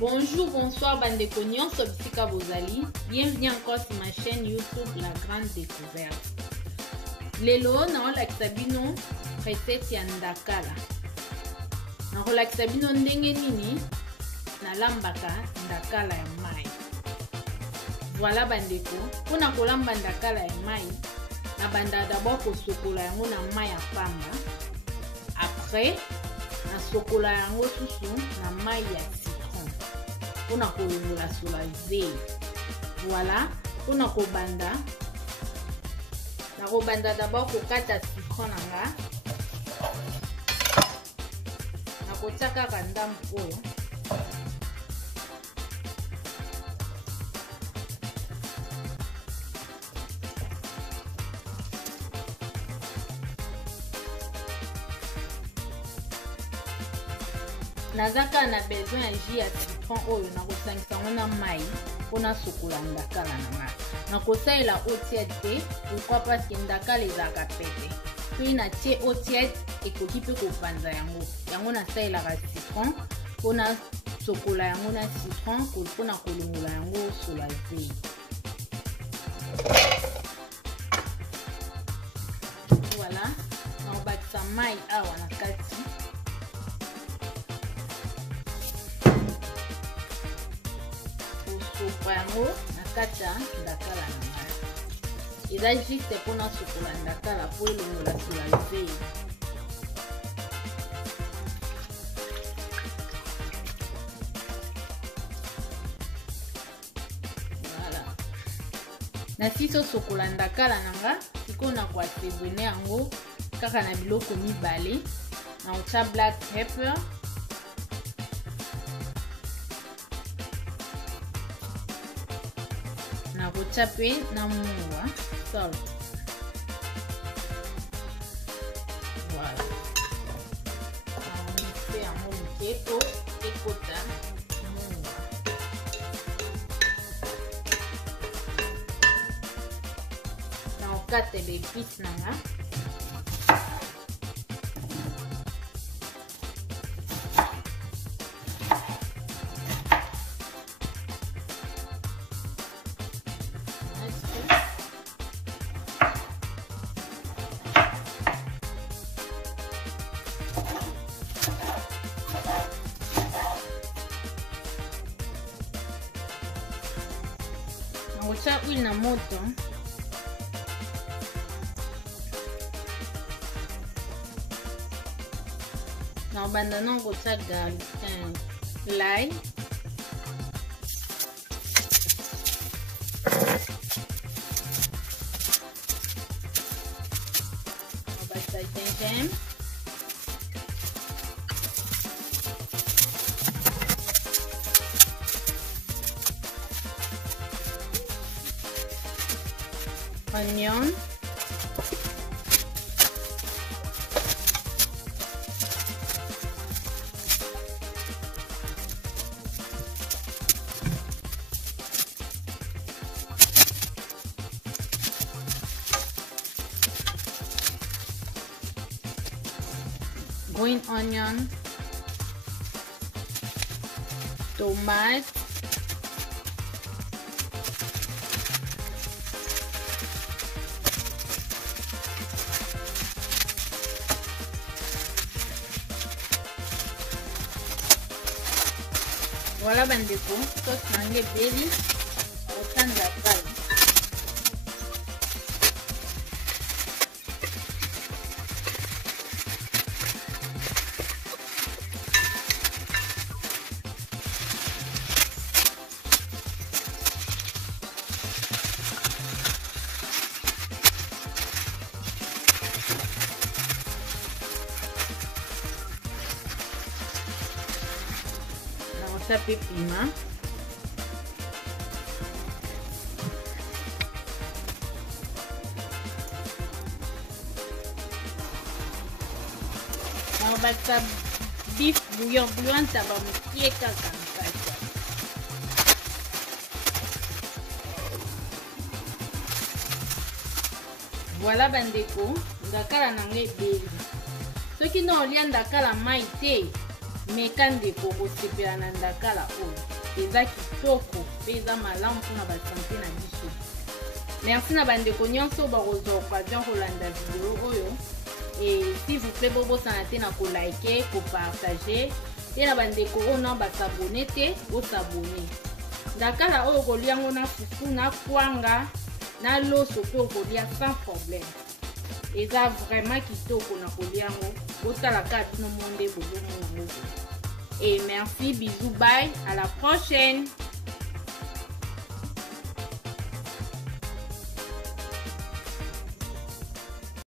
Bonjour, bonsoir, bande de cognons, Sobisika Bozali. Bienvenue encore sur ma chaîne YouTube La Grande Découverte. Lelo, na olakisa bino recette ya ndakala. Na olakisa bino ndenge nini na lambaka ndakala ya mai. Voilà bandeko, pona kolamba ndakala ya mai, na banda d'abord kosokola yango na mai ya pamba. Après, na sokola yango susu na mai ya citron. Pona kolongola sola zei. Voilà, pona kobanda. Na kobanda d'abord kokata citron nanga. Na kotia kaka ndambu oyo. Nazaka na besoin ya jus ya citron oyo na kosangisa ngo na mai pona sokola ndakala nanga. Na kosalela eau tiède te, pourquoi parce que ndakala ezalaka pete. Puis na tie eau tiède ekoki mpe kopanza yango. Yango nasalelaka citron pona sokola yango na citron pona kolongola yango sola zei. Voilà, na kobakisa mai awa na kati. Yango na kati ya ndakala nanga. Eza juste mpona sokola ndakala po elongola sola zei. Voilà. Na siso sokola ndakala nanga, siko na koasebone yango kaka na biloko mibale. Na otia black pepper. Na kotia pe na muwa salt. Voilà. Na mixe yango moke po ekota muwa. Na okatela épice nanga. Nakotia huile na moto. Na banda na kotia l'ail. Nakotia gingembre. Oignon, green onion, tomate, voilà bandeko, sauce nange beli, otanda kala. Na pe piment. Na bakisa beef bouillon taba mokie kaka nkata. Voilà bandeko, ndakala nanga ebeli. Soki na olia ndakala mai te, meka ndeko kosepela na ndakala oyo eza kitoko mpe eza malamu mpona basante na biso. Merci na bandeko nyonso bakozwa occasion kolanda video oyo, et s'il vous plaît bobosana te na kolike kopartage te na bandeko oyo na basabone te bosabone. Ndakala oyo kolia yango na fufu na kwanga na loso mpe okolia sans problème, eza vraiment kitoko na kolia yango. Botala kaka bino monde bozomona yango. Et merci, bisous, bye, à la prochaine.